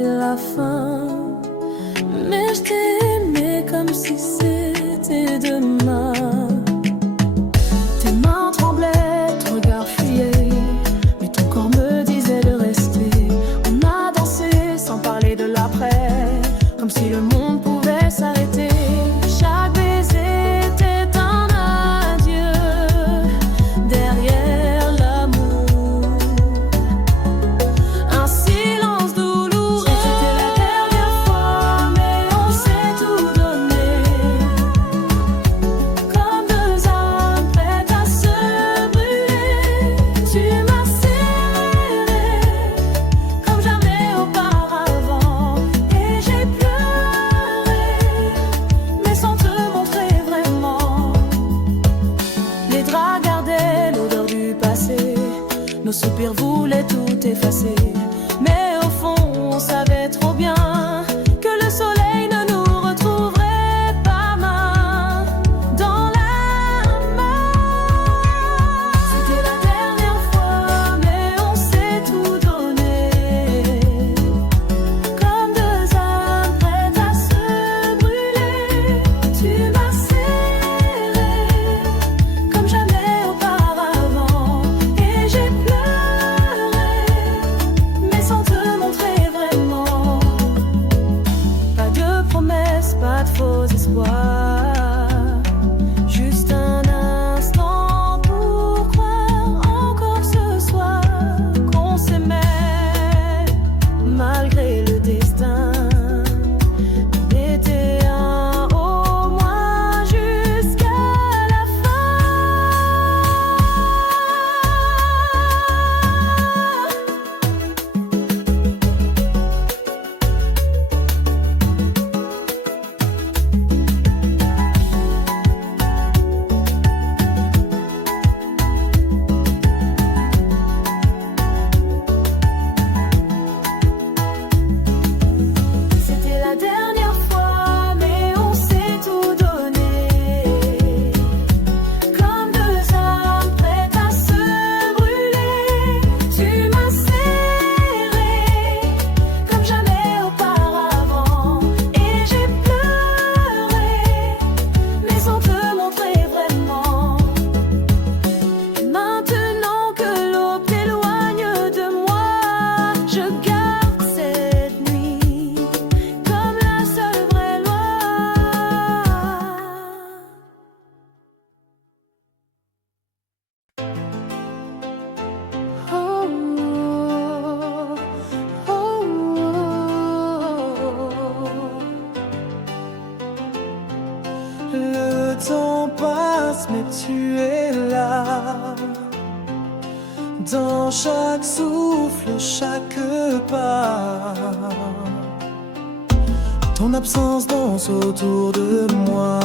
et la fin. Mais je t'ai aimé comme si c'était demain. Tes mains tremblaient, ton regard fuyait, mais ton corps me disait de rester. On a dansé sans parler de l'après, comme si le monde pouvait s'arrêter. Chaque baiser était un adieu derrière l'amour. Un silence douloureux. C'était la dernière fois, mais on s'est tout donné. Comme deux âmes prêtes à se brûler. Tu m'as serré comme jamais auparavant. Et j'ai pleuré, mais sans te montrer vraiment. Les draps gardaient l'odeur du passé. Nos soupirs voulaient tout effacer. Mais au fond, on savait trop bien que le soleil ne nous retrouverait pas main dans la main. C'était la dernière fois, mais on s'est tout donné. Comme deux âmes prêtes à se brûler. Tu m'as serré comme jamais auparavant. Et j'ai pleuré, mais sans te montrer vraiment. Pas de promesses, pas de faux espoirs. Juste un instant pour croire encore ce soir qu'on s'aimait malgré le destin. On était un au moins jusqu'à la fin. C'était la dernière fois, mais on s'est tout donné. Comme deux âmes prêtes à se brûler. Tu m'as serré comme jamais auparavant. Et j'ai pleuré, mais sans te montrer vraiment. Et maintenant que l'aube t'éloigne de moi, je garde cette nuit comme la seule vraie loi. Oh, oh, Le temps passe, mais tu es là. Dans chaque souffle, chaque pas. Ton absence danse autour de moi.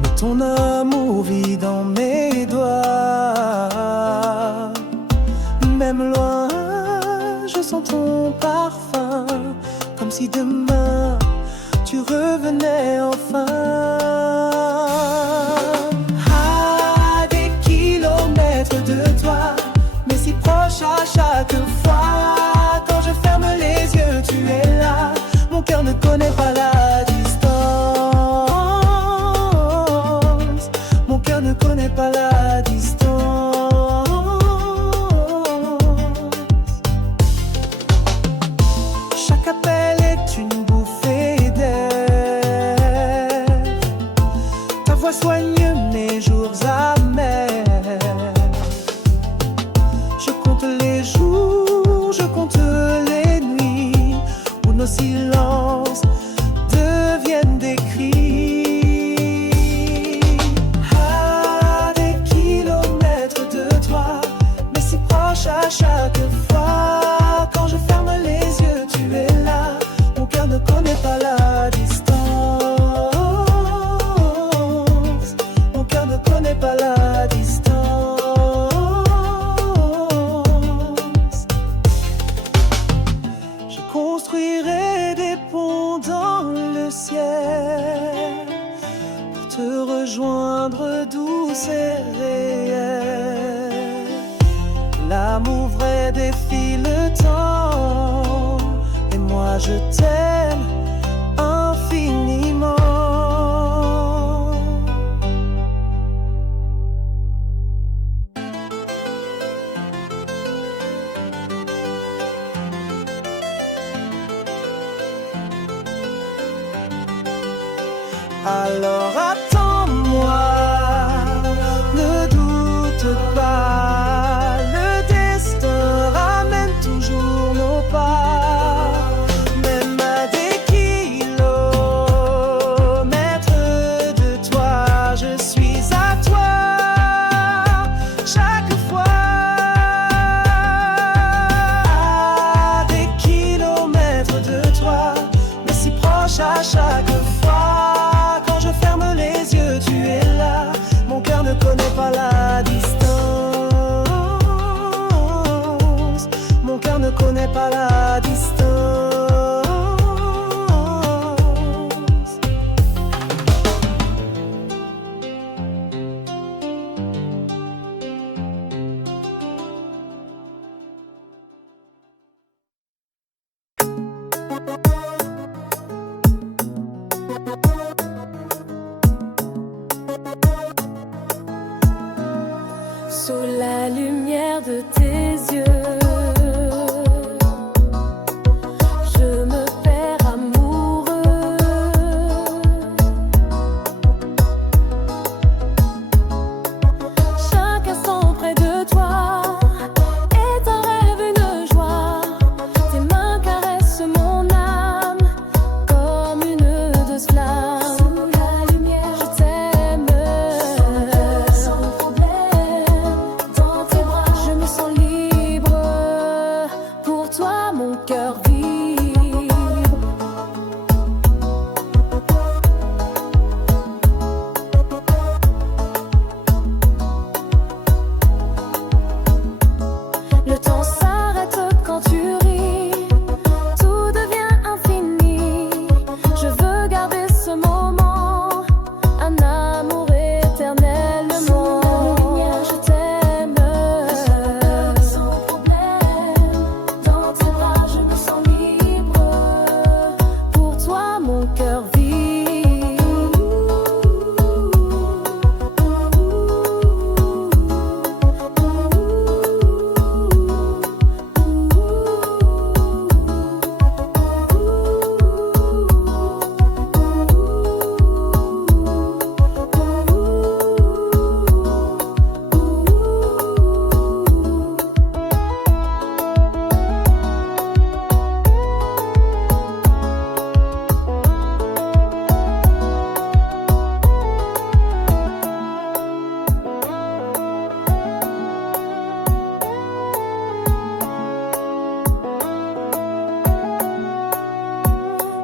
Mais ton amour vit dans mes doigts. Même loin, je sens ton parfum. Comme si demain tu revenais enfin. À des kilomètres de toi, mais si proche à chaque fois. Quand je ferme les yeux, tu es là. Mon cœur ne connaît pas la distance. Mon cœur ne connaît pas la distance. Chaque appel est une bouffée d'air. Ta voix soigne mes jours amers. Je compte les jours, je compte les nuits où nos silences deviennent des cris. À des kilomètres de toi, mais si proche à chaque fois. Quand je ferme les yeux, tu es là. Mon cœur ne connaît pas la distance. Mon cœur ne connaît pas la distance. Je construirai des ponts dans le ciel pour te rejoindre douce et réelle. L'amour vrai défie le temps. je t'aime infiniment. Alors attends-moi, ne doute pas, le destin ramène toujours nos pas. Même à des kilomètres de toi, je suis à toi chaque fois. À des kilomètres de toi, mais si proche à chaque fois. Quand je ferme les yeux, tu es là. Mon cœur ne connaît pas la distance. Mon cœur ne connaît pas la distance. Sous la lumière de tes yeux, je me perds amoureux. Chaque instant près de toi est un rêve, une joie. Tes mains caressent mon âme comme une douce flamme. Sous la lumière, je t'aime sans problème. Dans tes bras, je me sens libre. Pour toi, mon cœur vibre. Le temps s'arrête quand tu ris. Tout devient infini. Je veux garder ce moment, un amour éternel. Sous la lumière, je t'aime sans problème. Dans tes bras, je me sens libre. Pour toi, mon cœur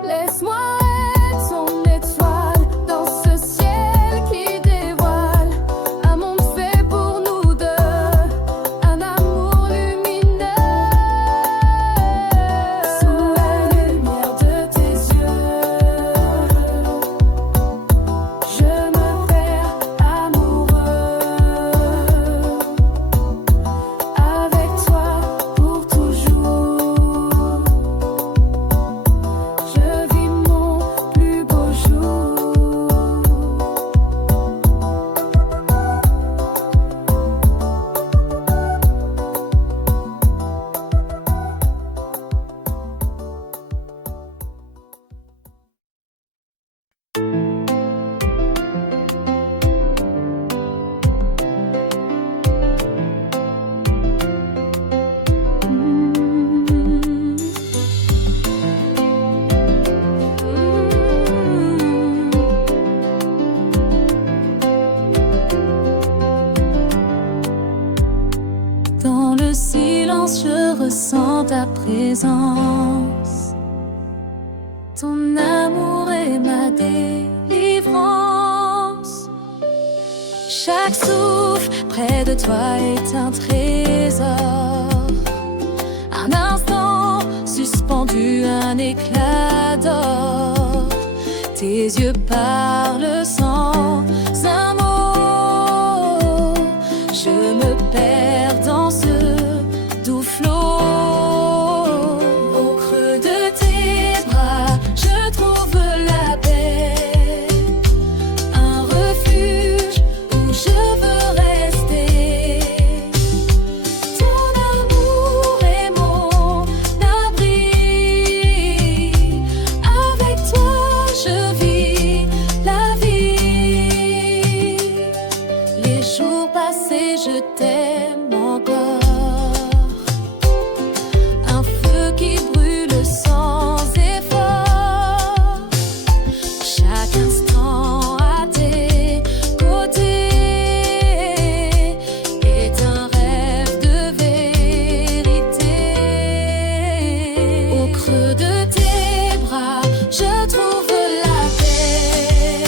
Laisse-moi être son étoile dans ce ciel qui dévoile un monde fait pour nous deux, un amour lumineux. Sous la lumière de tes yeux, je me perds amoureux. Avec toi pour toujours, je vis mon plus beau jour. Dans le silence, je ressens ta présence. Ton amour est ma délivrance. Chaque souffle près de toi est un trésor. Un instant suspendu, un éclat d'or. Tes yeux parlent sans un mot. Je me perds dans ce doux flot. Au creux de tes creux de tes bras, je trouve la paix.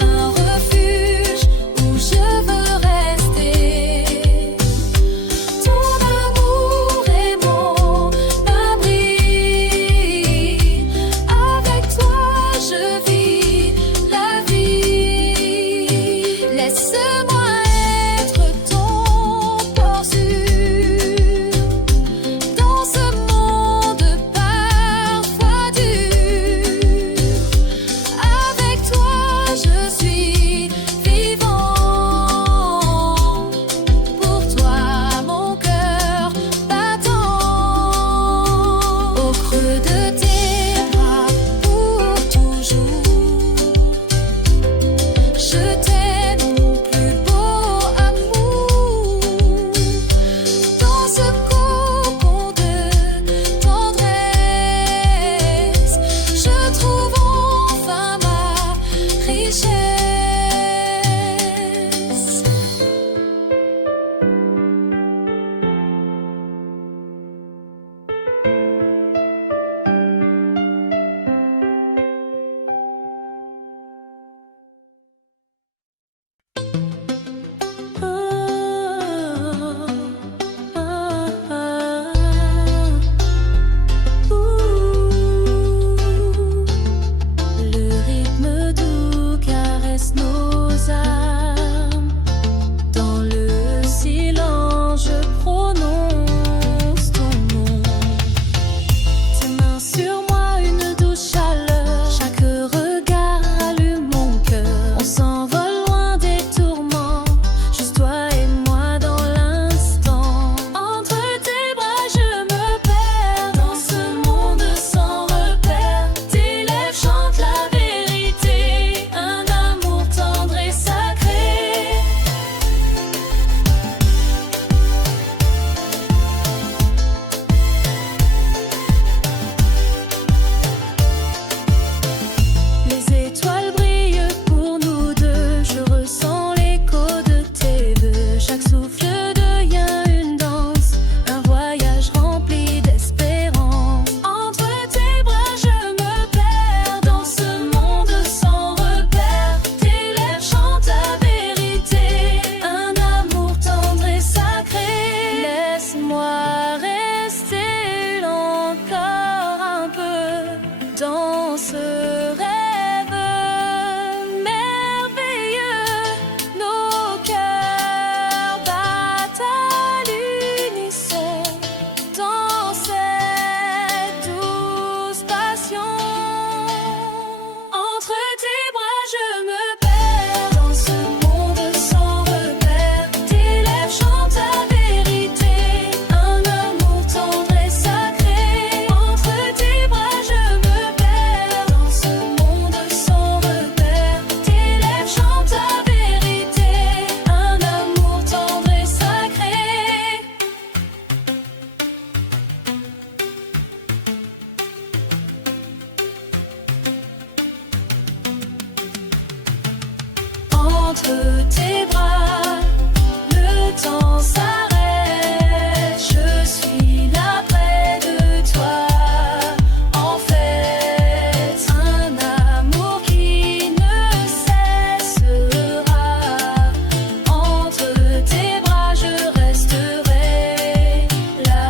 Un refuge où je veux rester. Ton amour est mon abri. Avec toi je vis la vie. Laisse-moi être ton port sûr dans ce monde parfois dur. Avec toi je suis vivant. Pour toi mon cœur battant. Au creux de tes bras pour toujours. Je t'aime mon plus beau amour. Dans ce cocon de tendresse, je trouve enfin ma richesse. Le rythme doux caresse nos âmes. Dans le silence, je prononce ton nom. Tes mains sur moi, une douce chaleur. Chaque regard allume mon cœur. On s'envole loin des tourments. Juste toi et moi dans l'instant. Entre tes bras, je me perds dans ce monde sans repère. Tes lèvres chantent la vérité. Un amour tendre et sacré. Les étoiles brillent pour nous deux. Je ressens l'écho de tes vœux. Chaque souffle devient une danse. Un voyage rempli d'espérance. Entre tes bras, je me perds dans ce monde sans repère. Tes lèvres chantent la vérité. Un amour tendre et sacré. Laisse-moi rester encore un peu dans ce rêve merveilleux. Nos cœurs battent à l'unisson dans cette douce passion. Entre tes bras, je me perds dans ce monde sans repère. Tes lèvres chantent la vérité. Un amour tendre et sacré. Entre tes bras, je me perds dans ce monde sans repère. Tes lèvres chantent la vérité. Un amour tendre et sacré. Entre tes bras, le temps s'arrête. Je suis là près de toi. En fait, un amour qui ne cessera. Entre tes bras, je resterai là.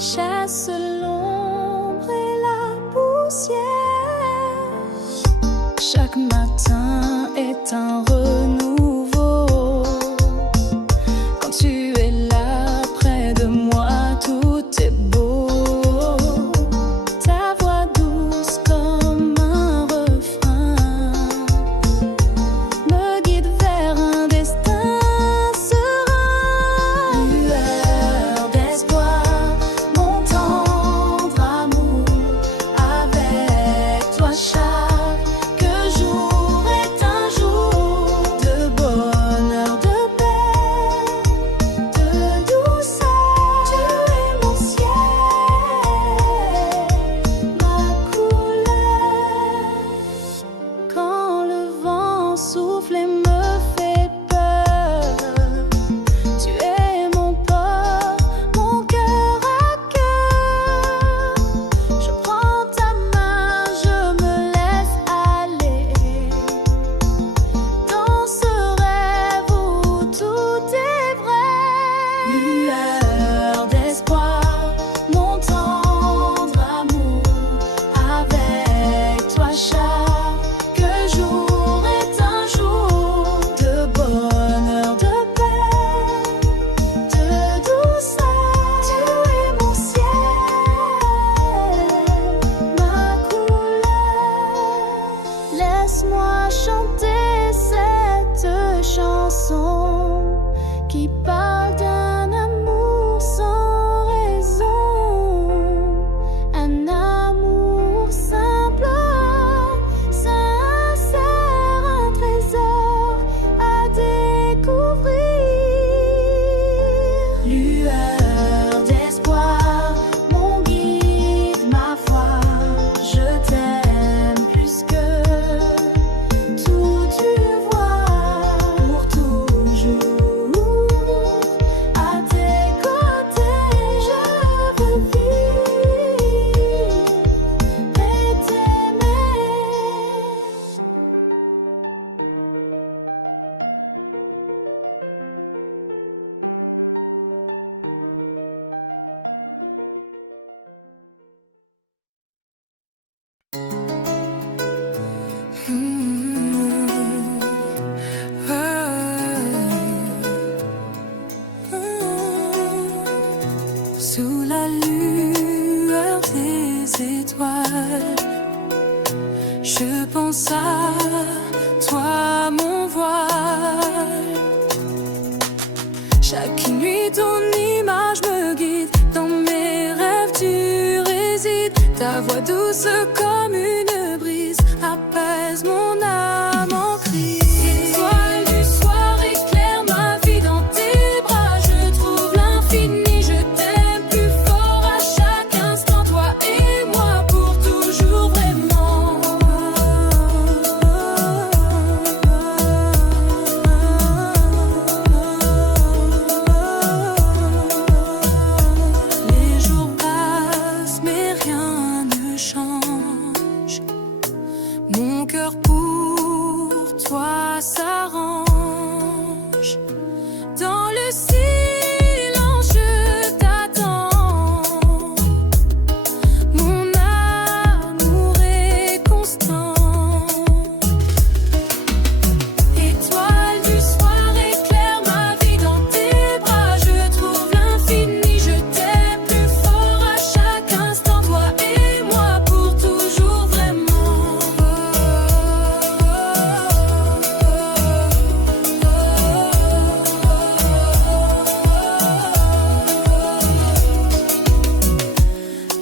chasse l'ombre et la poussière. Chaque matin est un renouveau. Quand tu es là près de moi, tout est beau. Ta voix douce comme Je pense à toi, mon voile. Chaque nuit, ton image me guide. Dans mes rêves, tu résides. Ta voix douce comme une brise apaise mon âme en crise. Étoile du soir, éclaire ma vie dans tes bras. Je trouve l'infini, je t'aime plus fort à chaque instant. Toi et moi pour toujours vraiment. Les jours passent mais rien ne change. Mon cœur pour toi s'arrange. Dans le silence je t'attends. Mon amour est constant. Étoile du soir, éclaire ma vie dans tes bras. Je trouve l'infini, je t'aime plus fort à chaque instant. Toi et moi pour toujours vraiment.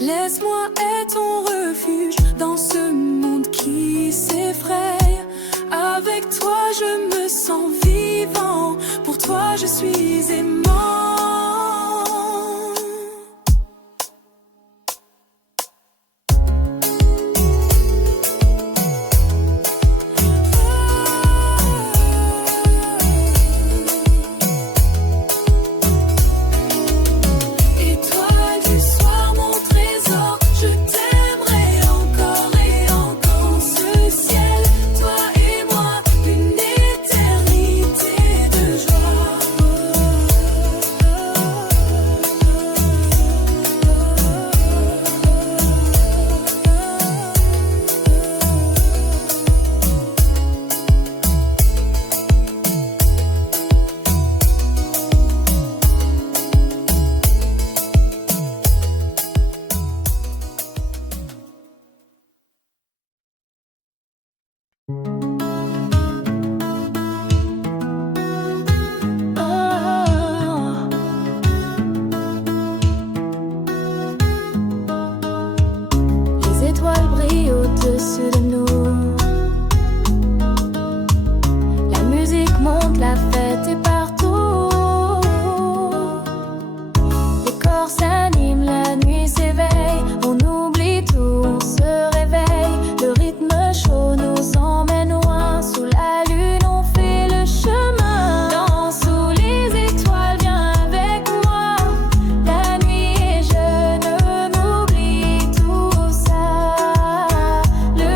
Laisse-moi être ton refuge dans ce monde qui s'effraie. Avec toi je me sens vivant. Pour toi je suis aimant. Étoile du soir, mon trésor, je t'aimerai encore et encore. Ce ciel, toi et moi, une éternité de joie. Les étoiles brillent au-dessus de nous. La musique monte, la fête est partout. Les corps s'animent, la nuit s'éveille. On oublie tout, on se réveille. Le rythme chaud nous emmène loin. Sous la lune, on fait le chemin. Danse sous les étoiles, viens avec moi. La nuit est jeune, on oublie tout ça. Le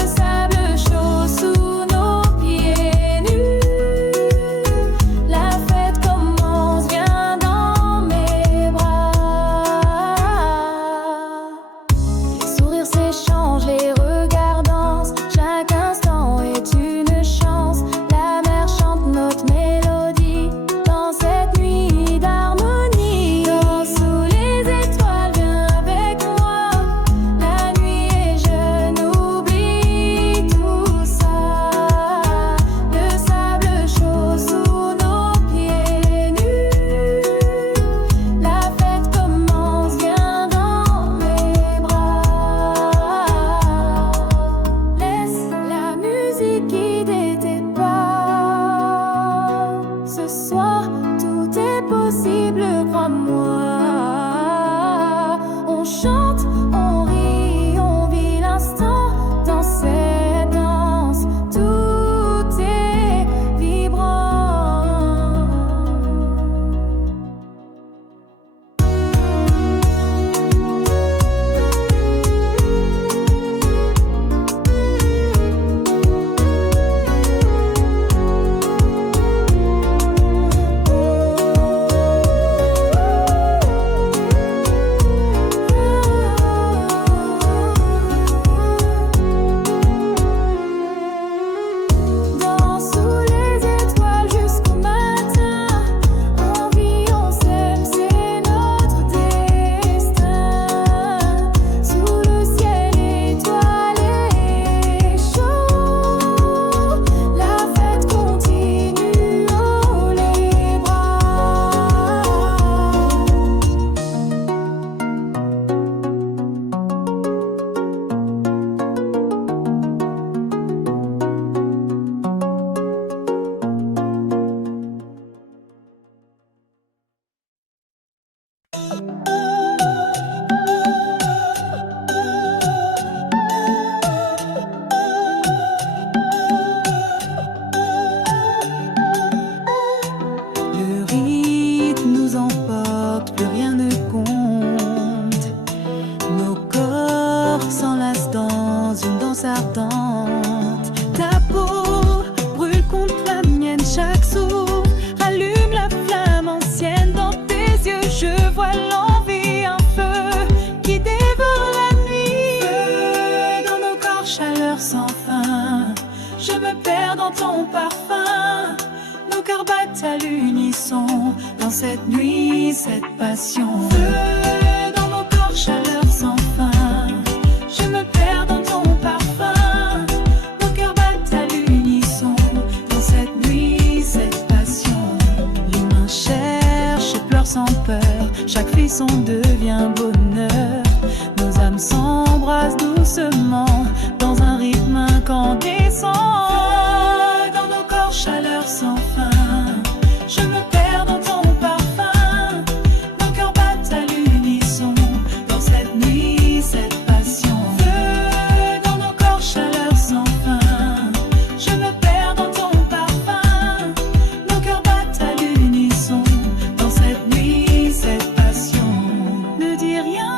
douce ardente. Ta peau brûle contre la mienne chaque souffle. Rallume la flamme ancienne dans tes yeux. Je vois l'envie, un feu qui dévore la nuit. Feu dans nos corps, chaleur sans fin. Je me perds dans ton parfum. Nos cœurs battent à l'unisson dans cette nuit, cette passion. Feu dans nos corps, chaleur sans fin. Je me perds dans ton parfum. Nos cœurs battent à l'unisson dans cette nuit, cette passion. Les mains cherchent et pleurent sans peur. Chaque frisson devient bonheur. Nos âmes s'embrassent doucement dans un rythme incandescent. Dans nos corps, chaleur sans fin. Je me perds dans ton parfum. Nos cœurs battent à l'unisson dans cette nuit, cette passion. Feu dans nos corps, chaleur sans fin. Je me perds dans ton parfum. Nos cœurs battent à l'unisson dans cette nuit, cette passion. Ne dis rien,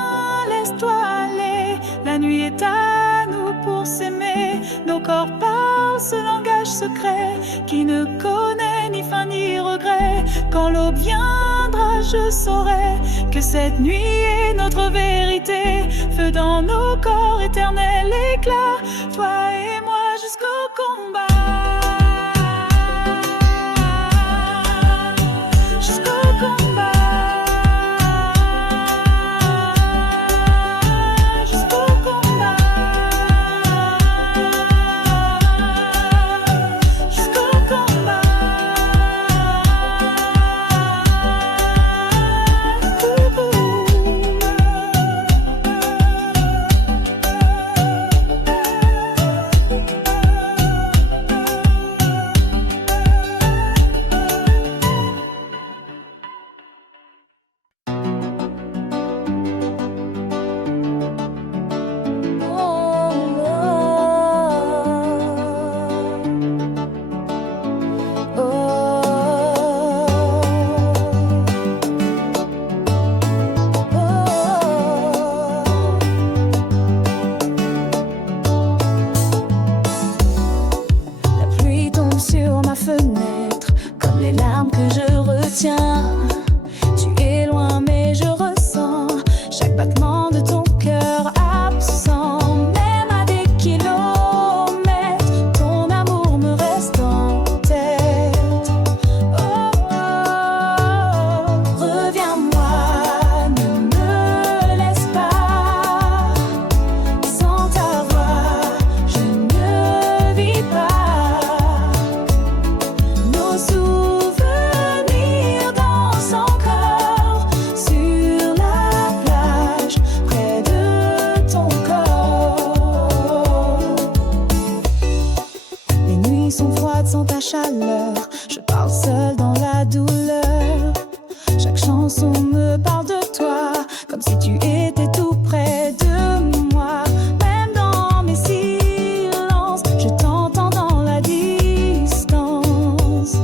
laisse-toi aller. La nuit est à nous pour s'aimer. Nos corps parlent ce langage secret qui ne connaît ni fin ni regret. Quand l'aube viendra, je saurai que cette nuit est notre vérité. Feu dans nos corps, éternel éclat. Toi et moi jusqu'au combat. Jusqu'au combat. Jusqu'au combat. Jusqu'au combat. La pluie tombe sur ma fenêtre, comme les larmes que je retiens. Tu es loin mais je ressens chaque battement de ton cœur absent. Même à des kilomètres, ton amour me reste en tête. Oh, oh, reviens-moi, ne me laisse pas. Sans ta voix, je ne vis pas. Nos souvenirs dansent encore sur la plage, près de ton corps. Les nuits sont froides sans ta chaleur. Je parle seul dans la douleur. Chaque chanson me parle de toi, comme si tu étais tout près de moi. Même dans mes silences, je t'entends dans la distance.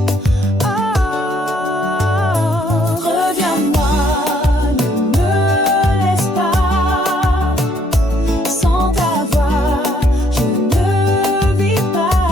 Reviens-moi, ne me laisse pas. Sans ta voix, je ne vis pas.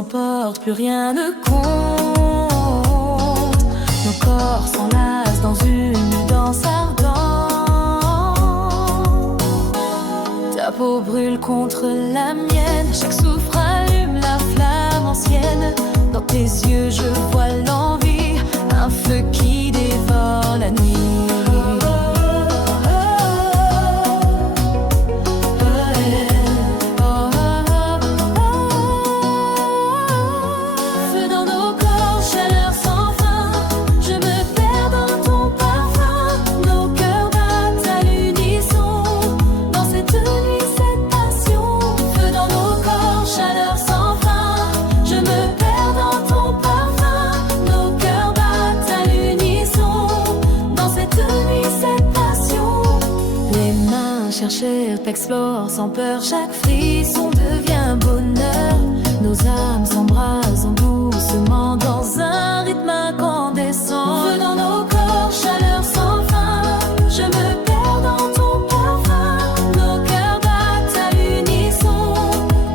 s'emportent, plus rien ne compte. Nos corps s'enlacent dans une danse ardente. Ta peau brûle contre la mienne, chaque souffle allume la flamme ancienne. Dans tes yeux je vois l'envie, un feu qui dévore la nuit. Explore sans peur, chaque frisson devient bonheur. Nos âmes s'embrasent doucement dans un rythme incandescent. Feu dans nos corps, chaleur sans fin. Je me perds dans ton parfum. Nos cœurs battent à l'unisson.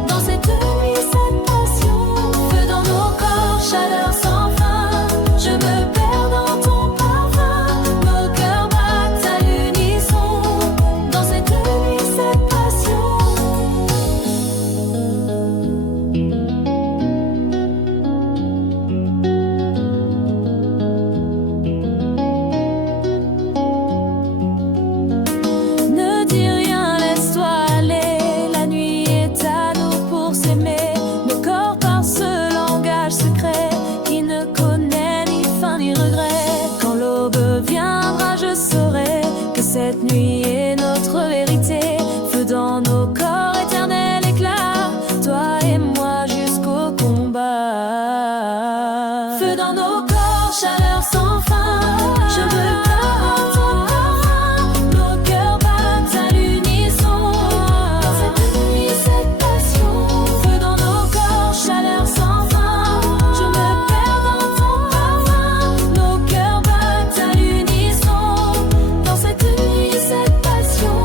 Dans cette nuit, cette passion. Feu dans nos corps, chaleur sans fin. Je me perds dans ton parfum. Nos cœurs battent à l'unisson. Dans cette nuit, cette nuit est notre vérité. Feu dans nos corps, éternel éclat. Toi et moi jusqu'au combat. Feu dans nos corps, chaleur sans fin. Je me perds dans ton parfum. Nos cœurs battent à l'unisson. Dans cette nuit, cette passion. Feu dans nos corps, chaleur sans fin. Je me perds dans ton parfum. Nos cœurs battent à l'unisson. Dans cette nuit, cette passion.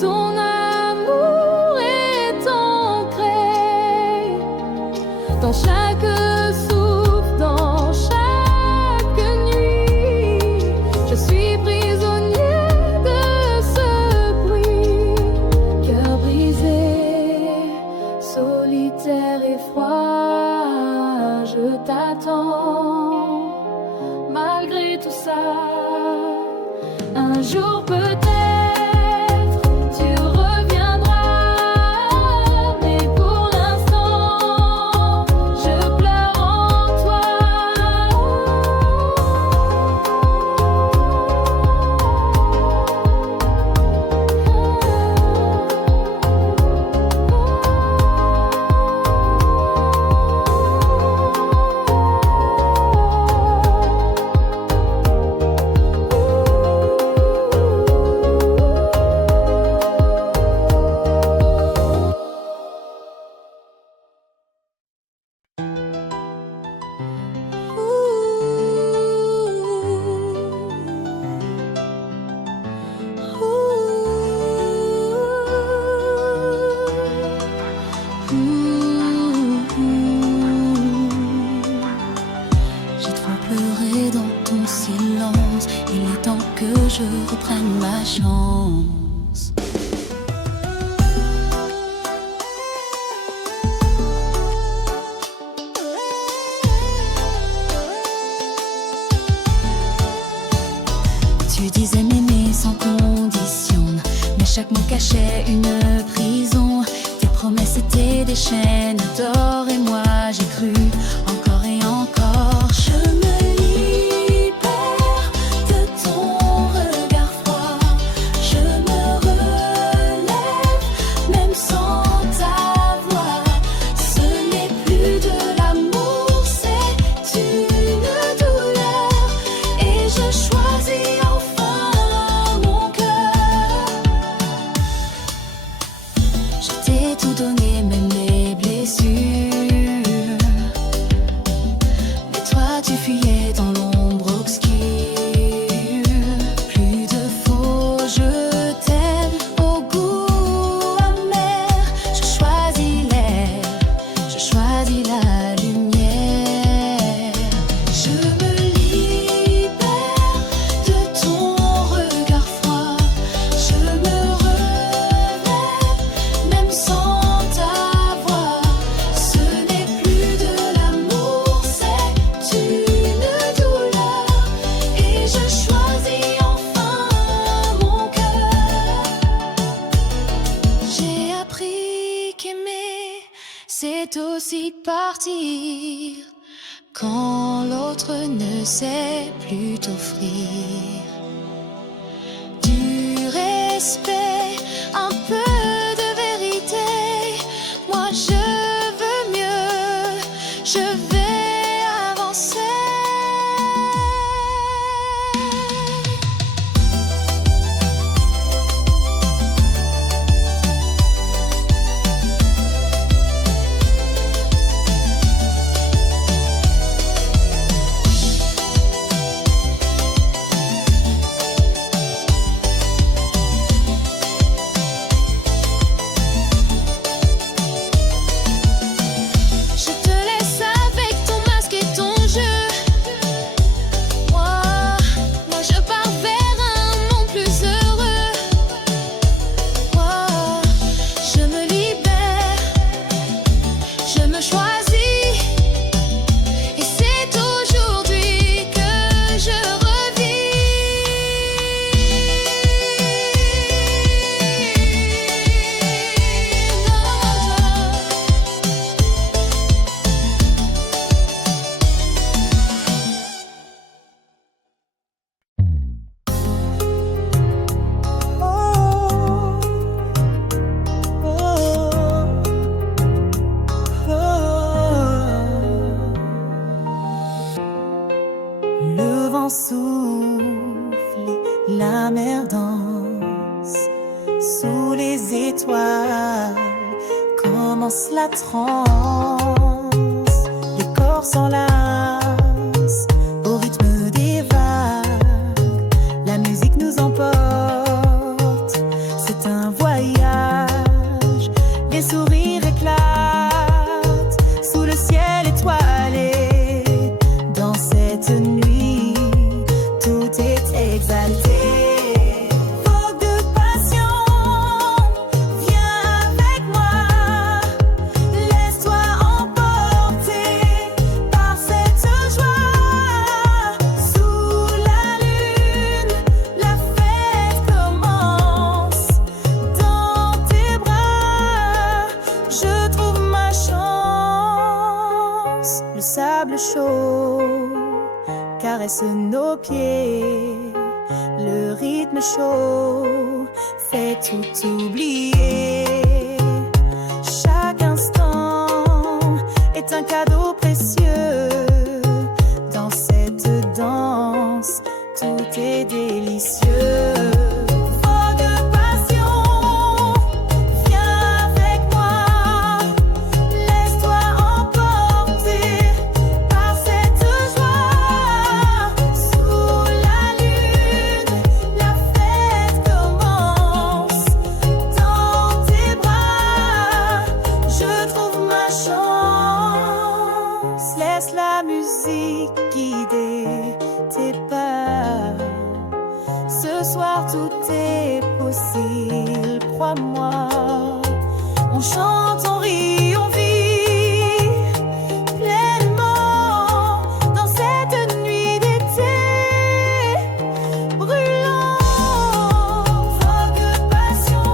Ton amour est ancré dans chaque chaque mot cachait une prison. Tes promesses étaient des chaînes d'or et moi j'ai cru encore et encore. Je me libère de ton regard froid. Je me relève même sans ta voix. Ce n'est plus de l'amour, c'est une douleur. Et je choisis enfin mon cœur. Je t'ai tout donné, même les blessures. Mais toi tu fuyais dans l'ombre obscure. Plus de faux, je t'aime au goût amer. Je choisis l'air, je choisis la lumière. Je me libère de ton regard froid. Je me relève même sans ta voix. Ce n'est plus de l'amour, c'est une douleur. Et je choisis enfin mon cœur. J'ai appris qu'aimer, c'est aussi partir quand l'autre ne sait plus t'offrir du respect, un peu de vérité. Moi je veux mieux, je vais avancer. Je te laisse avec ton masque et ton jeu. Moi je pars vers un monde plus heureux. Je me libère, je me choisis. Et c'est aujourd'hui que je Le vent souffle, la mer danse. Sous les étoiles commence la transe. Les corps s'enlacent au rythme des vagues. La musique nous emporte, c'est un voyage. Les sourires éclatent sous le ciel étoilé. Dans cette nuit, tout est exalté. Fogue de passion, viens avec moi. Laisse-toi emporter par cette joie. Sous la lune, la fête commence. Dans tes bras, je trouve ma chance. Le sable chaud caresse nos pieds. Le rythme chaud fait tout oublier. Chaque instant est un cadeau précieux. Dans cette danse, tout est délicieux. Fogue de passion, viens avec moi. Laisse-toi emporter par cette joie. Sous la lune, la fête commence. Dans tes bras, je trouve ma chance. Laisse la musique guider tes pas. Ce soir tout est possible, crois-moi. On chante, on rit, on vit pleinement dans cette nuit d'été brûlant. Fogue de passion,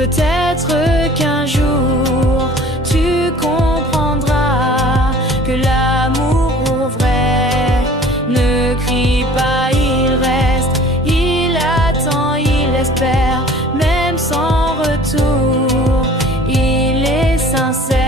Peut-être qu'un jour tu comprendras que l'amour vrai ne crie pas, il reste, il attend, il espère, même sans retour, il est sincère.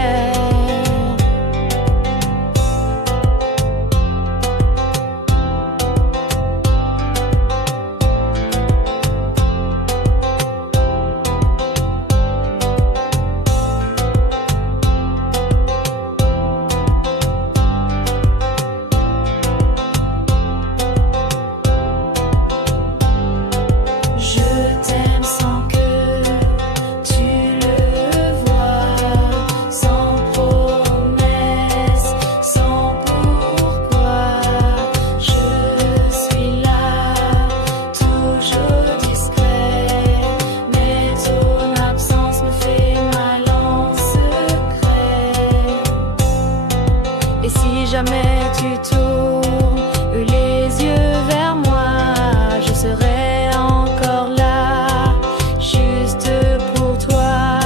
Jamais tu tournes les yeux vers moi, je serai encore là, juste pour toi.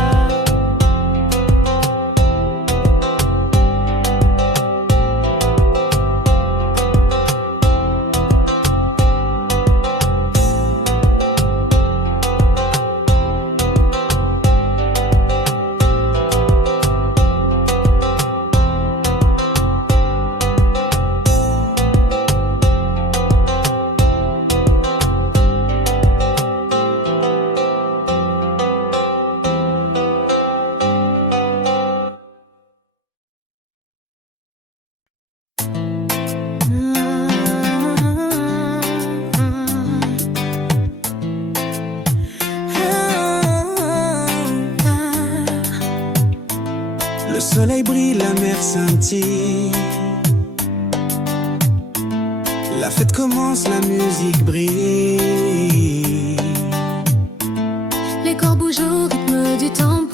Le soleil brille, la mer scintille. La fête commence, la musique brille. Les corps bougent au rythme du tambour.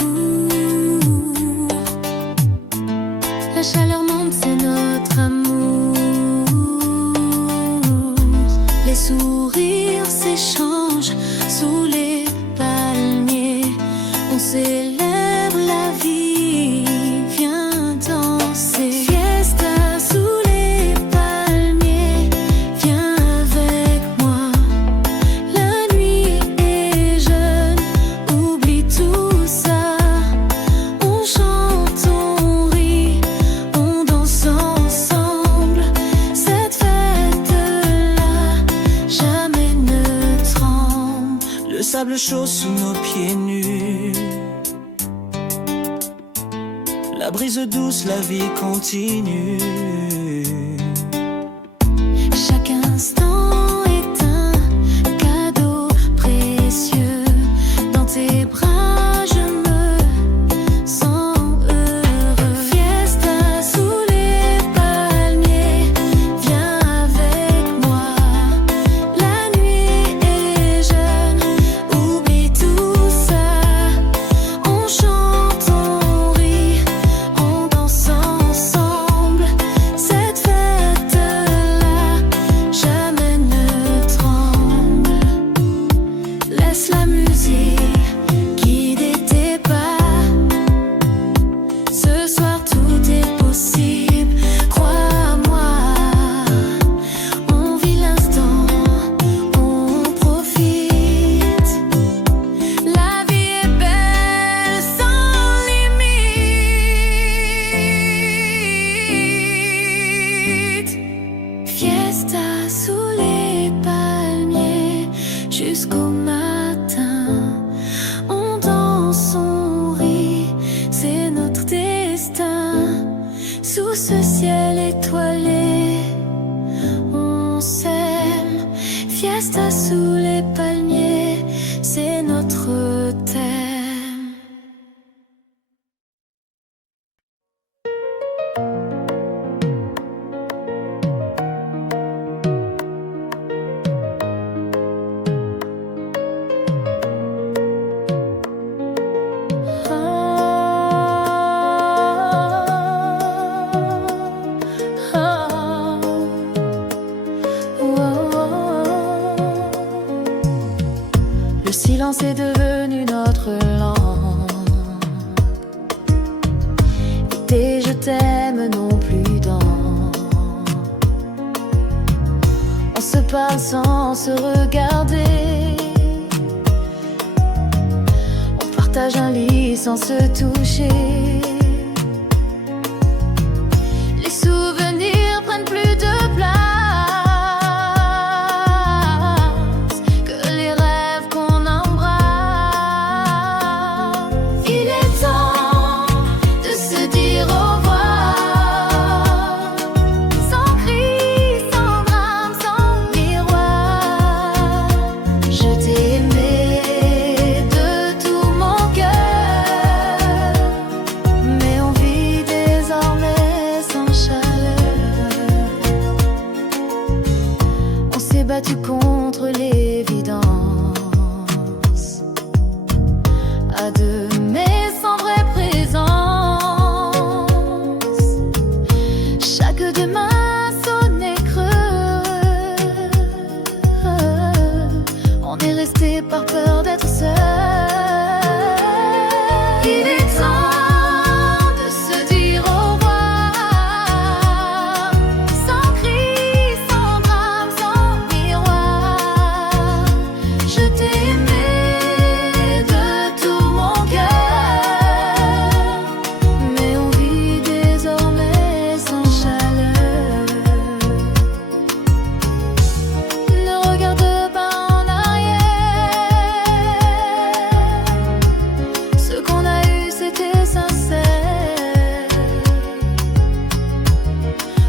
La chaleur monte, c'est notre amour. Les sourires s'échangent sous les palmiers. On célèbre la vie, viens danser. Fiesta sous les palmiers, viens avec moi. La nuit est jeune, oublie tout ça. On chante, on rit, on danse ensemble. Cette fête-là, jamais ne tremble. Le sable chaud sous nos pieds nus. La brise douce, la vie continue. Chaque instant est un cadeau précieux. Dans tes bras, je me sens heureux. Fiesta sous les palmiers, viens avec moi. La nuit est jeune, oublie tout ça. On chante, on rit, on danse ensemble. Cette fête-là, jamais ne tremble. Laisse la musique guider tes pas. Ce soir tout est possible, crois-moi. On vit l'instant, on profite. La vie est belle sans limite. Fiesta sous les palmiers jusqu'au matin. On danse, on rit, c'est notre destin. Sous ce ciel étoilé, on s'aime. Fiesta sous les palmiers, c'est notre thème. Le silence est devenu notre langue. parlent sans se regarder. On partage un lit sans se toucher. Les souvenirs prennent plus de place que les rêves qu'on embrasse. Il est temps de se dire au revoir, sans cri, sans drame, sans miroir. Je t'ai aimé de tout mon cœur, mais on vit désormais sans chaleur. On s'est battu contre l'évidence, à deux mais sans vraie présence. Chaque demain sonnait creux. On est resté par peur d'être seul. Il est temps de se dire au revoir, sans cri, sans drame, sans miroir. Je t'ai aimé de tout mon cœur, mais on vit désormais sans chaleur. Ne regarde pas en arrière. Ce qu'on a eu, c'était sincère.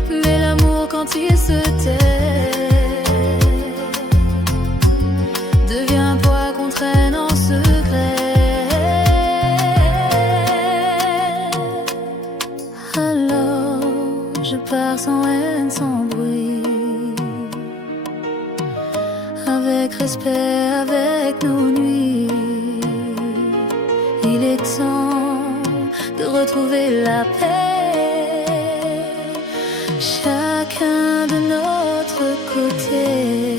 Mais l'amour, quand il se tait, devient un poids qu'on traîne en secret. Alors je pars sans haine, sans bruit, avec respect, avec nos nuits. Il est temps de retrouver la paix, chacun de notre côté.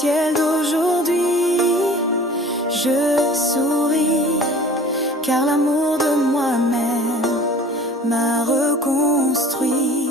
ciel d'aujourd'hui, je souris, car l'amour de moi-même m'a reconstruit.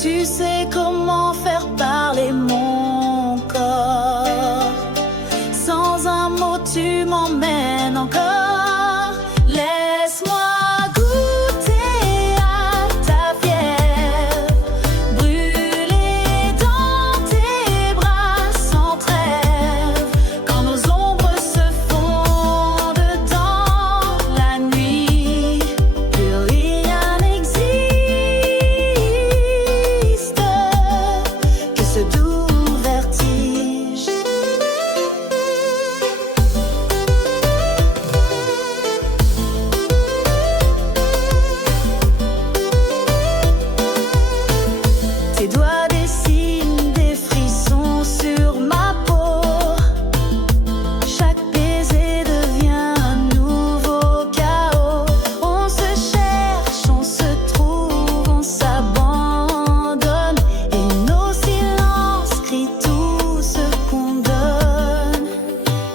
Tu sais comment faire parler mon corps. Sans un mot, tu m'emmènes encore. Laisse-moi goûter à ta fièvre, brûler dans tes bras sans trêve. Quand nos ombres se fondent dans la nuit, plus rien n'existe que ce doux vertige. Tes doigts dessinent des frissons sur ma peau. Chaque baiser devient un nouveau chaos. On se cherche, on se trouve, on s'abandonne. Et nos silences crient tout ce qu'on donne.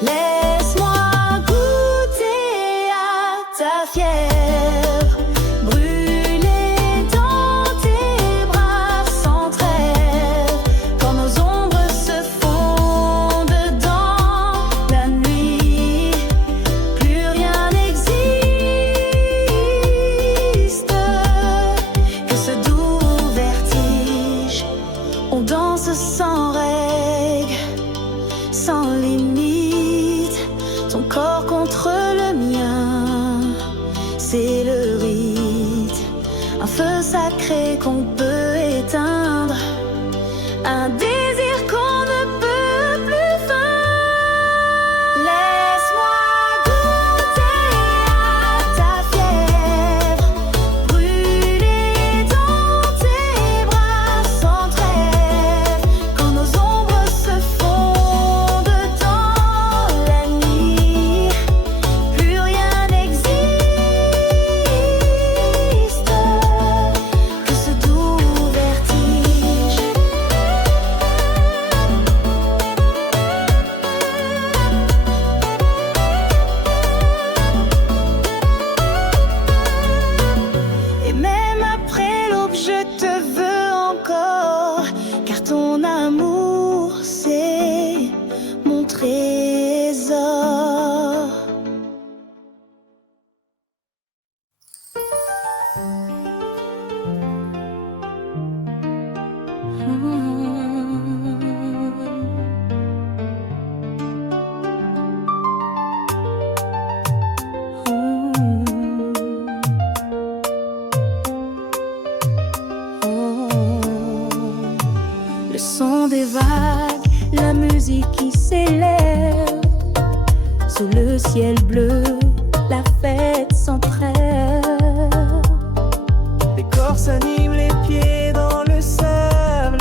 Laisse-moi goûter à ta fièvre, brûler dans tes bras sans trêve. Quand nos ombres se fondent dans la nuit, plus rien n'existe que ce doux vertige. On danse sans règles, sans limite. Ton corps contre le mien, c'est le rite. Un feu sacré qu'on peut éteindre, un désir qu'on ne peut plus feindre. Laisse-moi goûter à ta fièvre, brûler dans tes bras sans trêve. Quand nos ombres se fondent dans la nuit, plus rien n'existe que ce doux vertige. Et même après l'aube, je te veux encore, car ton amour, c'est mon trésor. Le son des vagues, la musique qui s'élève sous le ciel bleu, la fête sans trêve. Les corps s'animent, les pieds dans le sable.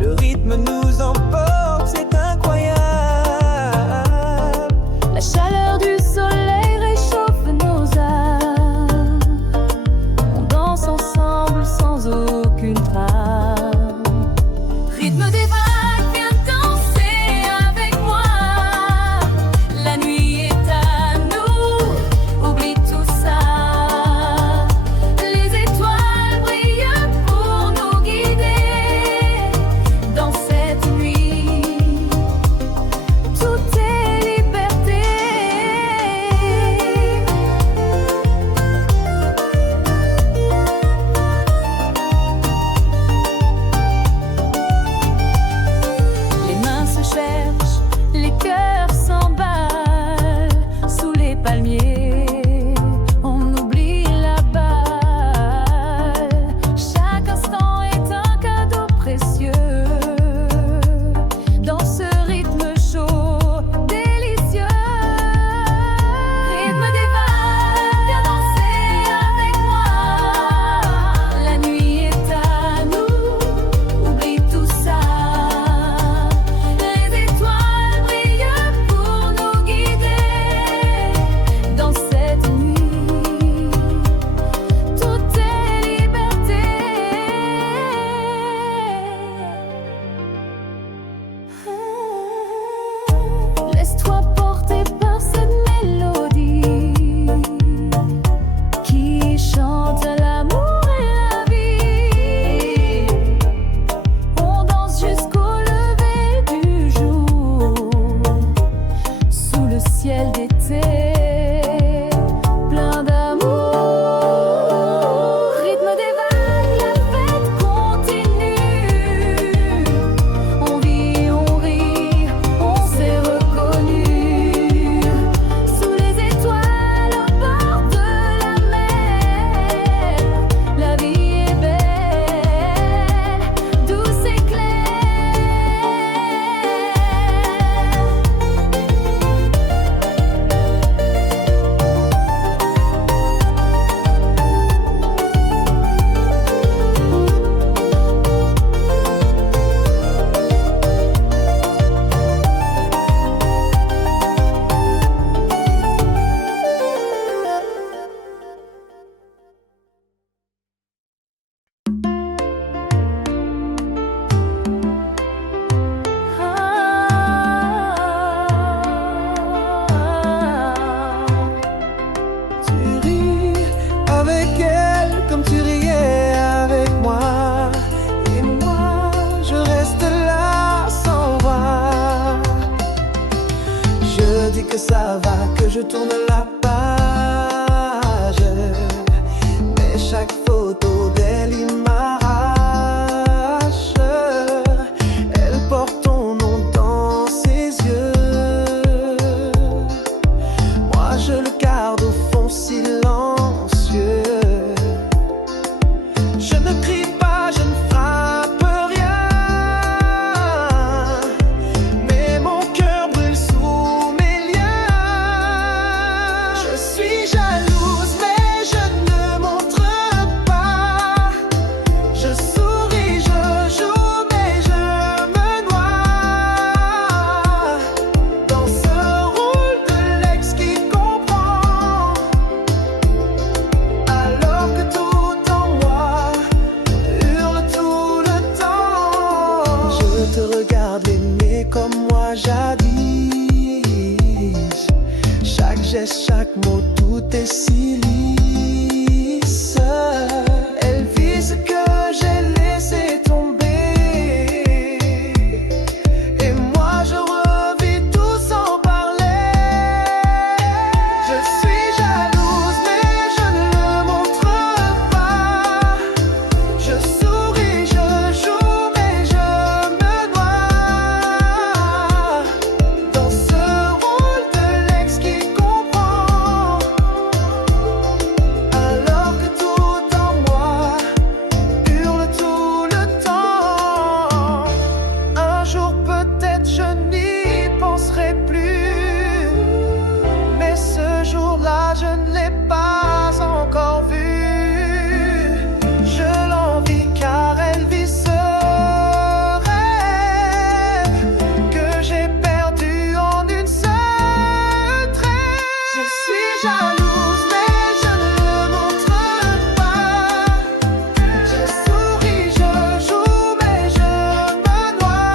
Le rythme nous emporte, c'est incroyable. La chaleur du soleil réchauffe nos âmes. On danse ensemble sans aucune trame. Rythme des vagues, viens danser avec moi. La nuit est ciel d'été, plein d'amour. Rythme des vagues, la fête continue. On vit, on rit, on s'est reconnus. Sous les étoiles, au bord de la mer, la vie est belle, douce et claire. Tu ris avec elle comme tu riais avec moi. Et moi, je reste là sans voir. Je dis que ça va, que je tourne la page. Mais chaque photo d'elle, il m'arrache. Elle porte ton nom dans ses yeux. Moi je le garde au fond silencieux. Je ne crie pas, je ne frappe rien, mais mon cœur brûle sous mes liens. Je suis jalouse mais je ne montre pas. Je souris, je joue mais je me noie dans ce rôle de l'ex qui comprend, alors que tout en moi hurle tout le temps. Je te regarde l'aimer comme moi jadis. Chaque geste, chaque mot, tout est si lisse. Elle vit ce que j'ai laissé tomber, et moi je revis tout sans parler. Je suis jalouse mais je ne le montre pas. Je souris, je joue mais je me noie dans ce rôle de l'ex qui comprend, alors que tout en moi hurle tout le temps. Un jour peut-être je n'y penserai plus, mais ce jour-là je ne l'ai pas encore vue. Je l'envie car elle vit ce rêve que j'ai perdu en une seule trêve. Je suis jalouse mais je ne le montre pas. Je souris, je joue mais je me noie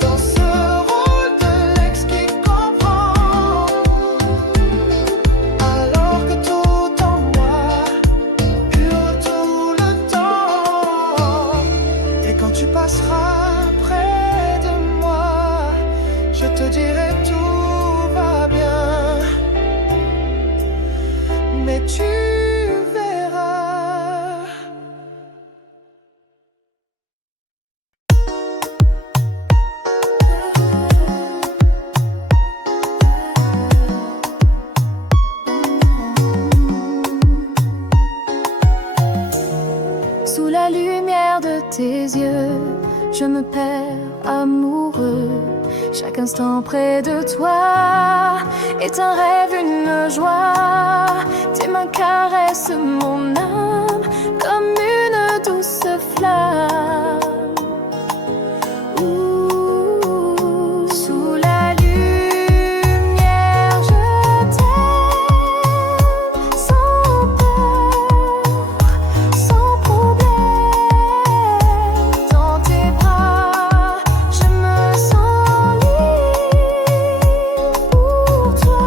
dans ce rôle de l'ex qui comprend, alors que tout en moi hurle tout le temps. Et quand tu passeras près de moi, je te dirai tout va bien, mais tu verras. Sous la lumière de tes yeux, je me perds amoureux. Chaque instant près de toi est un rêve, une joie. Tes mains caressent mon âme comme une douce flamme. Ouh, sous la lumière, je t'aime sans peur, sans problème. Dans tes bras, je me sens libre pour toi.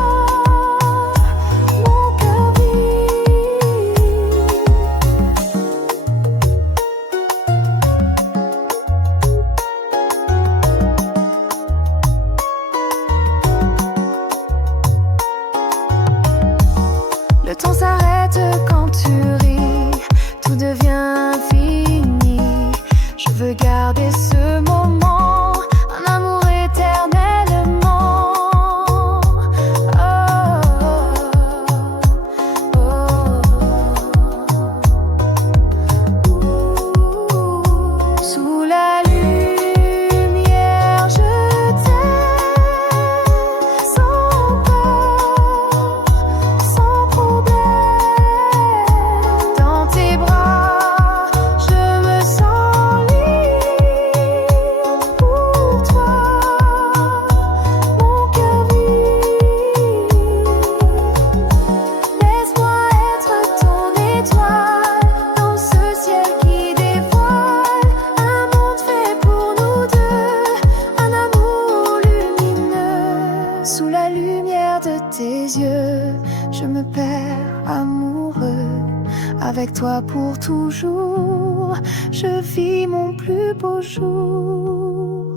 Mon cœur vibre. Sous la lumière de tes yeux, je me perds amoureux. Avec toi pour toujours, je vis mon plus beau jour.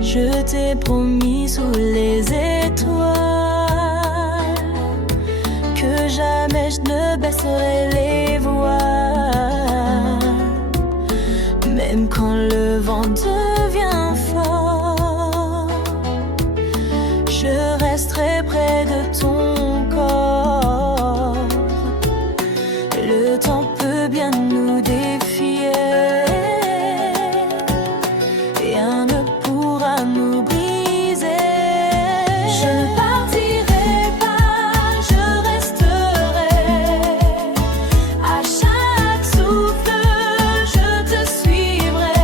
Je t'ai promis sous les étoiles que jamais je ne baisserai les voiles. Même quand le vent devient fort, je resterai près de ton corps. Le temps peut bien nous défier, rien ne pourra nous briser. Je ne partirai pas, je resterai. À chaque souffle, je te suivrai.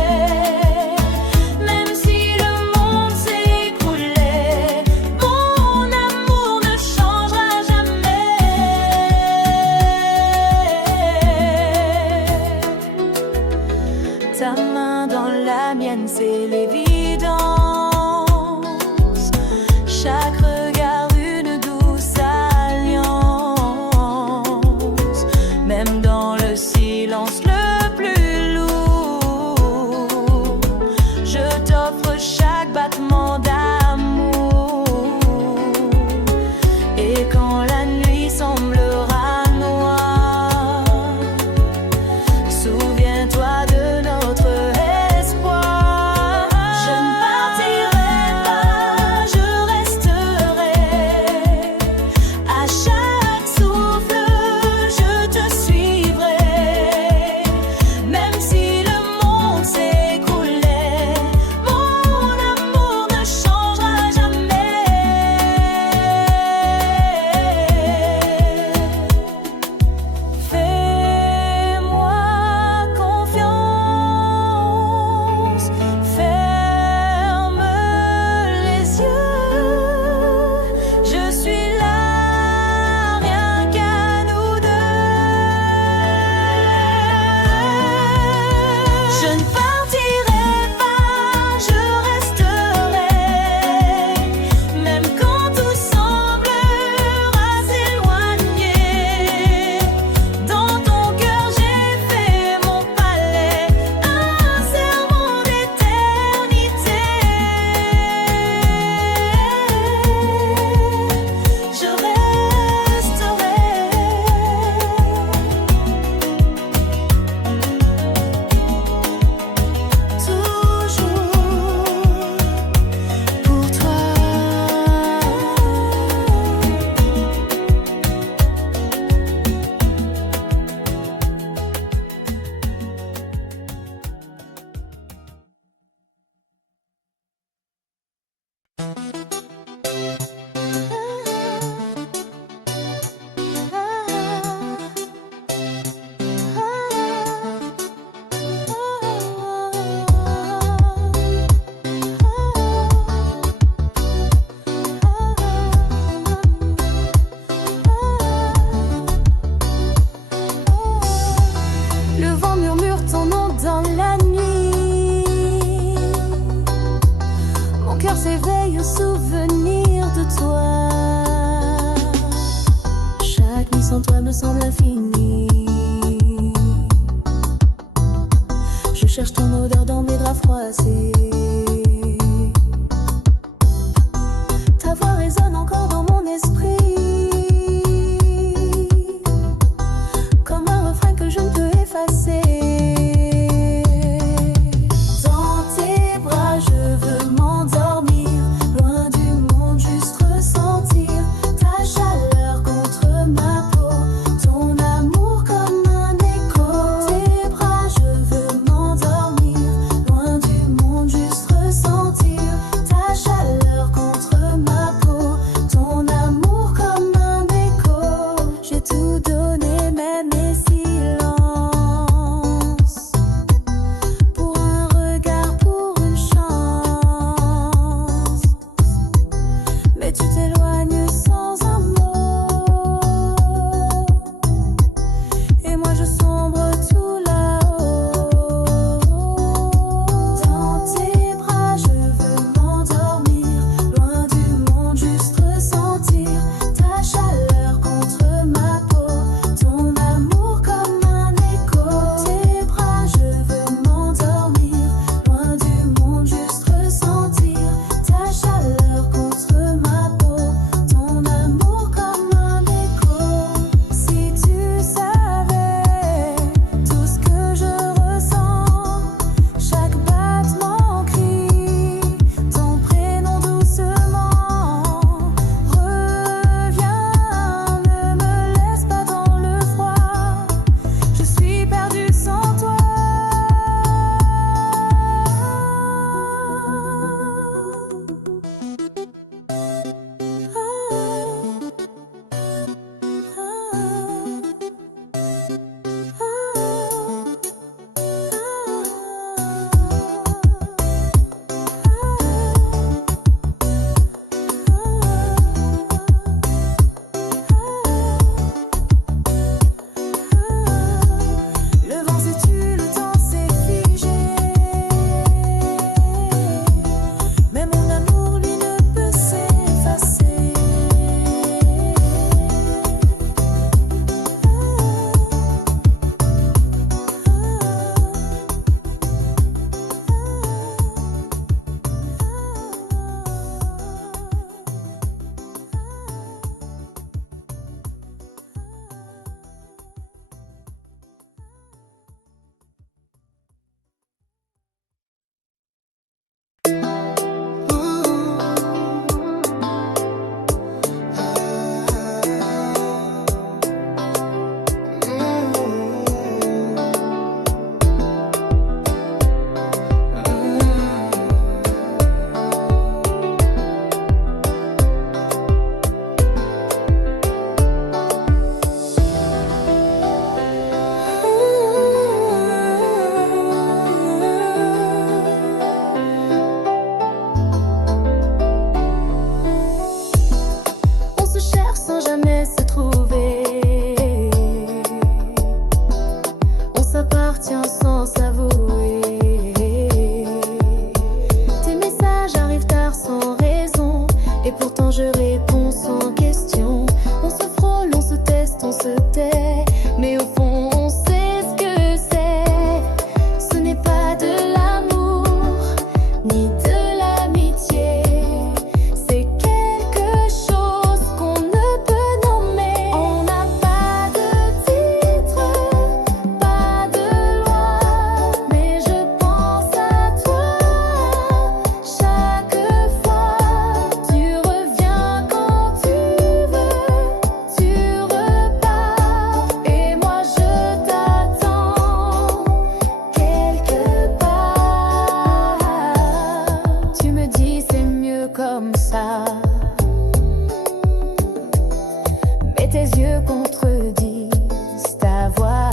tes yeux contredisent ta voix.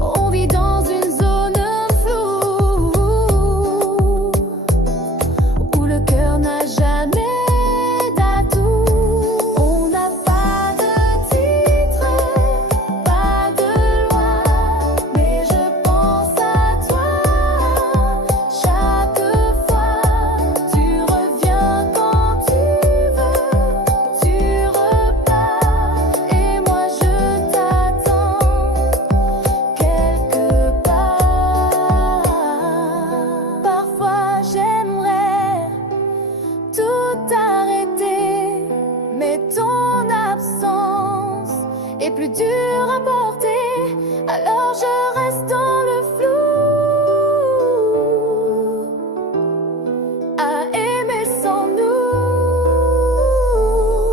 On vit dans une zone floue où le cœur n'a jamais d'atout. On n'a pas de titre, pas de loi, mais je pense à toi chaque fois. Tu reviens quand tu veux, tu repars et moi je t'attends quelque part. Parfois j'aimerais tout arrêter, mais ton absence est plus dure à porter, alors je reste dans le flou, à aimer sans nous.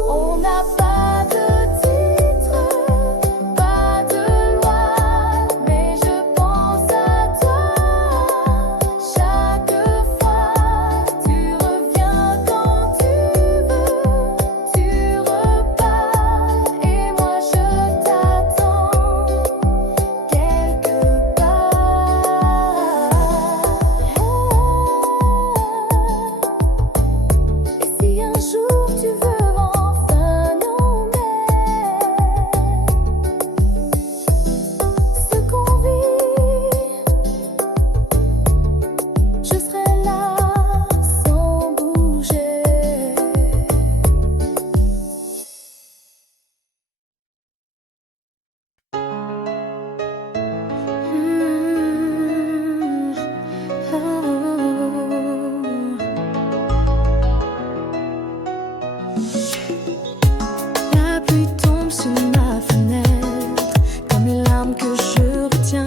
On n'a pas de titre, pas de loi, mais je pense à toi chaque fois. Tu reviens quand tu veux, tu repars et moi je t'attends quelque part. Et si un jour tu veux enfin nommer ce qu'on vit, je serai là sans bouger. La pluie tombe sur ma fenêtre comme une larme que je retiens.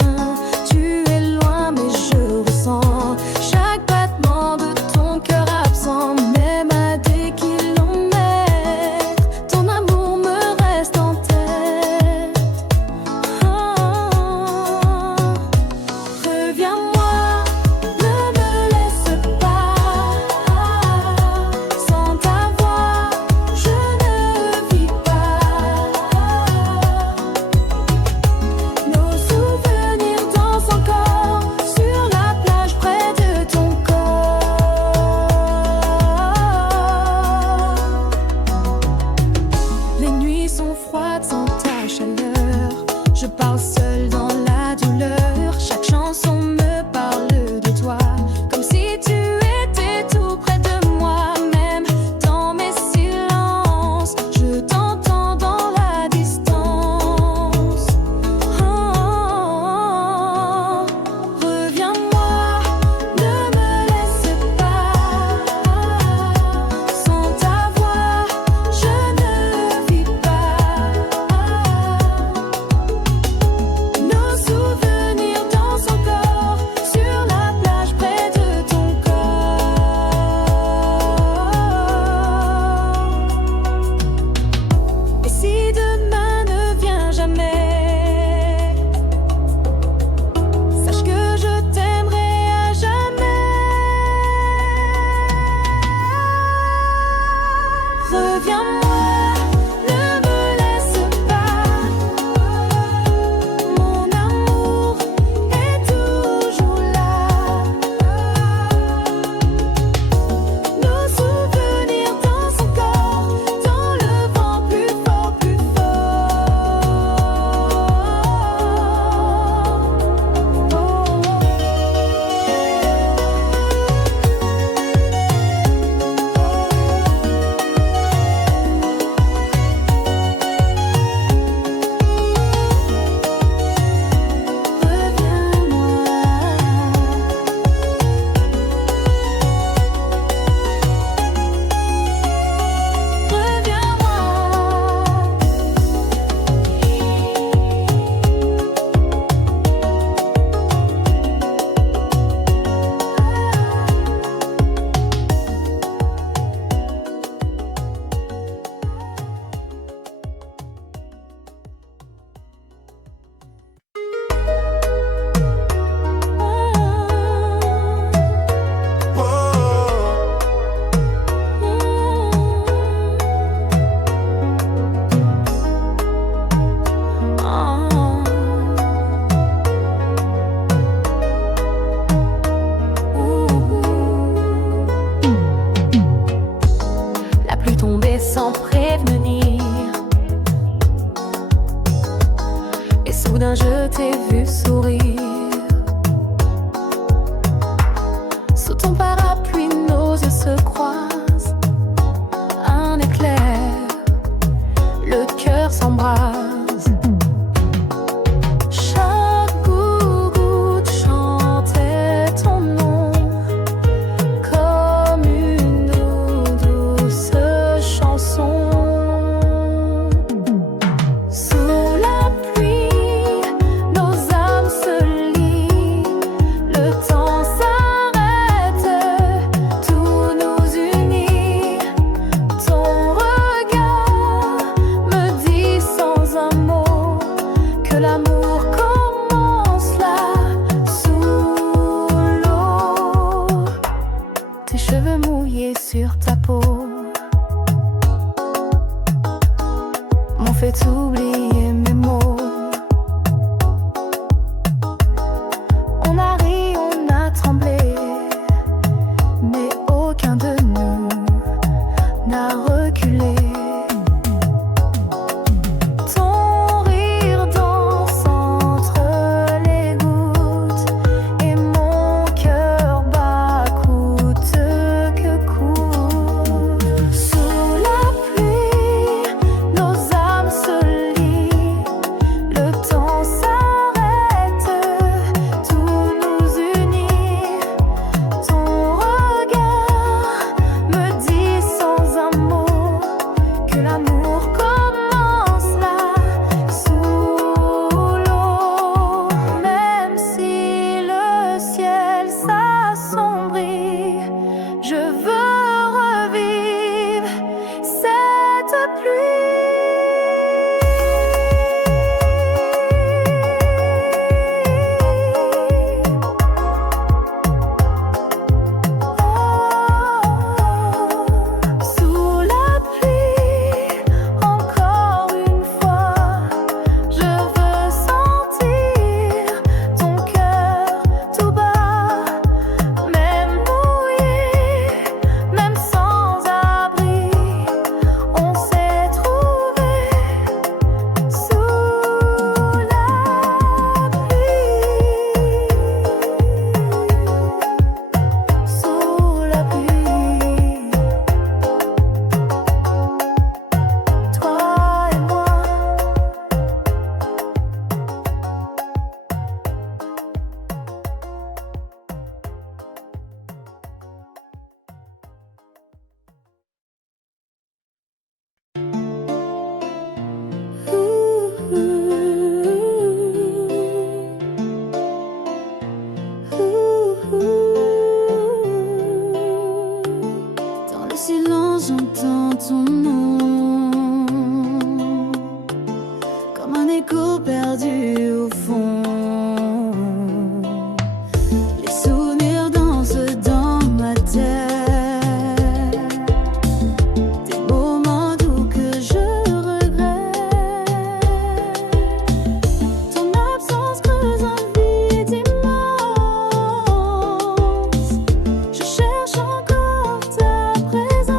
Tu es loin mais je ressens chaque battement de ton cœur absent. Même à des kilomètres, ton amour me reste en tête. Reviens-moi, ne me laisse pas. Sans ta voix, je ne vis pas. Nos souvenirs dansent encore sur la plage près de ton corps. Les nuits sont froides sans ta chaleur. Je parle seul dans la douleur. Chaque chanson me parle de toi, comme si tu étais tout près de moi. Même dans mes silences, je t'entends dans la distance. Reviens-moi, ne me laisse pas. Sans ta voix, je ne vis pas. Nos souvenirs dansent encore sur la plage près de ton corps. Et si demain ne vient jamais, sache que je t'aimerai à jamais. Reviens-moi, ne me laisse pas. Mon amour est toujours là. Nos souvenirs dansent encore dans le vent plus fort, plus fort. tombé sans prévenir. Et soudain je t'ai vu sourire. Sous ton parapluie, nos yeux se croisent. Un éclair, le cœur s'embrase. Chaque goutte chantait ton nom comme une douce chanson. Sous la pluie, nos âmes se lient. Le temps s'arrête, tout nous unit. Ton regard me dit sans un mot que l'amour commence là, sous l'eau. Tes cheveux mouillés sur ta peau m'ont fait oublier mes mots. On a ri, on a tremblé, mais aucun de nous n'a reculé. Ton rire danse entre les gouttes et mon cœur bat coûte que coûte. Sous la pluie, nos âmes se lient. Le temps s'arrête, tout nous unit. Ton regard me dit sans un mot que l'amour commence là, sous l'eau. Même si le ciel s'assombrit, je veux revivre cette pluie. Sous la pluie, encore une fois, je veux sentir ton cœur tout bas. Même mouillé, même sans abri, on s'est trouvé sous la pluie. Sous la pluie, toi et moi. Dans le silence, j'entends ton nom, comme un écho perdu au fond. Les souvenirs dansent dans ma tête, des moments doux que je regrette. Ton absence creuse un vide immense. Je cherche encore ta présence.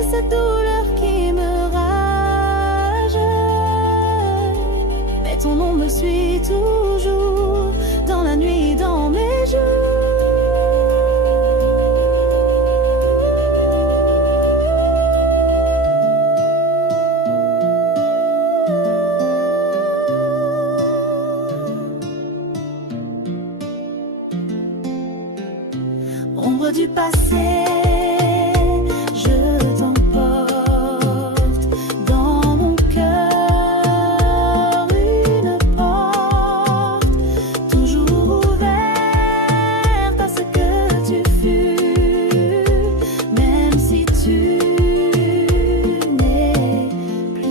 c'est cette douleur qui me rage. Mais ton nom me suit toujours, dans la nuit, dans mes jours. Ombre du passé, je t'emporte dans mon cœur, une porte toujours ouverte à ce que tu fus, même si tu n'es plus.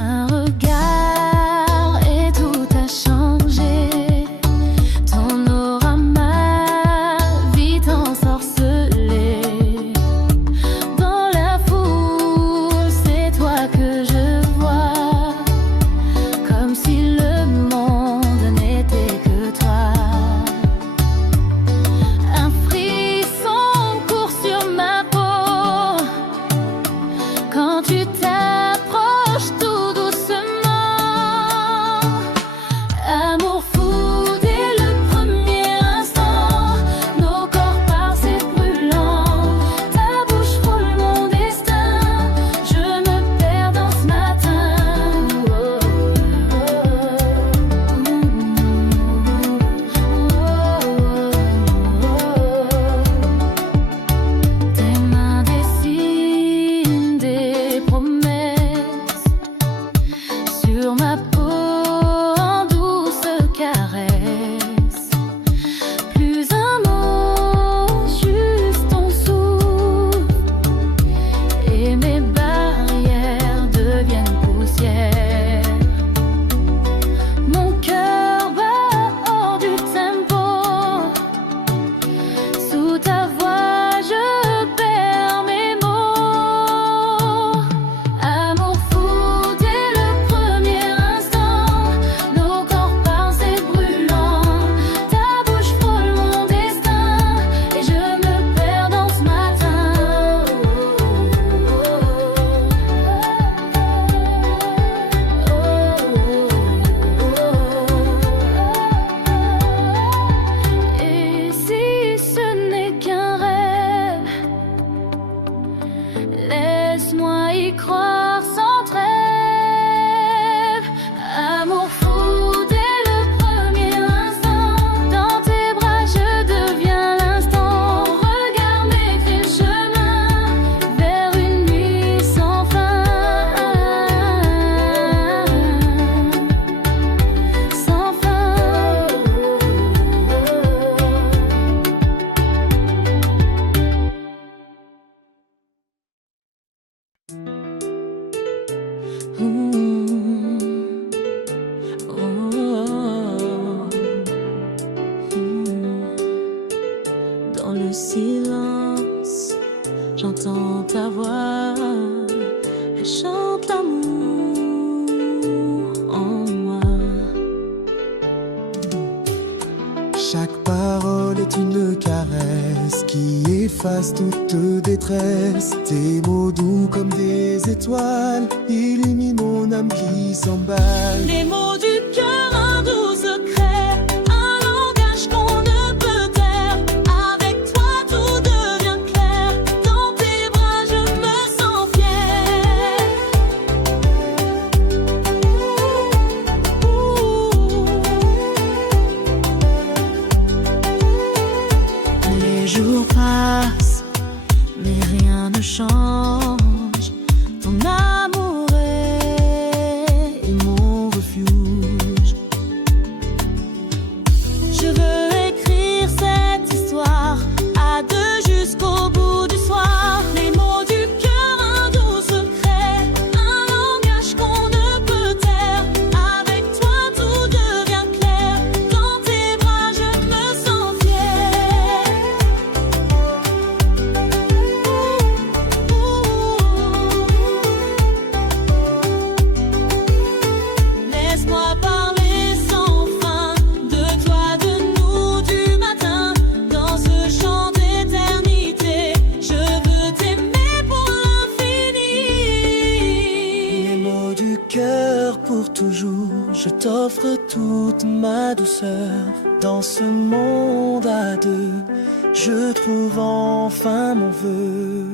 Un regard et tout a changé. Ton aura m'a vite ensorcelé. Dans la foule, c'est toi que je vois, comme si le monde n'était que toi. Un frisson court sur ma peau quand tu t'approches tout doucement. Amour fou dès le premier instant, nos corps passés brûlants. Ta bouche frôle mon destin, je me perds dans ce matin. Tes mains dessinent des promesses sur ma peau en douce caresse. Plus un mot, juste ton souffle, et mes barrières deviennent poussière. Mon cœur bat hors du tempo. Sous ta voix, je perds mes mots. Amour fou dès le premier instant, nos corps passés brûlants. Ta bouche frôle mon destin, et je me perds dans ce matin. Et si ce n'est qu'un rêve, laisse-moi y croire sans trêve. Amour fou dès le premier instant, dans tes bras je deviens l'instant. Regarde m'écrit le chemin vers une nuit sans fin. Sans fin. Dans le silence, j'entends ta voix, elle chante l'amour en moi. Chaque parole est une caresse qui efface toute détresse. Tes mots doux comme des étoiles illuminent mon âme qui s'emballe. Les mots du cœur, un doux secret, un langage qu'on ne peut taire. Avec toi tout devient clair, dans tes bras je me sens fière. Les jours passent, mais rien ne change. Ton amour est mon refuge. cœur pour toujours. Je t'offre toute ma douceur. Dans ce monde à deux, je trouve enfin mon vœu.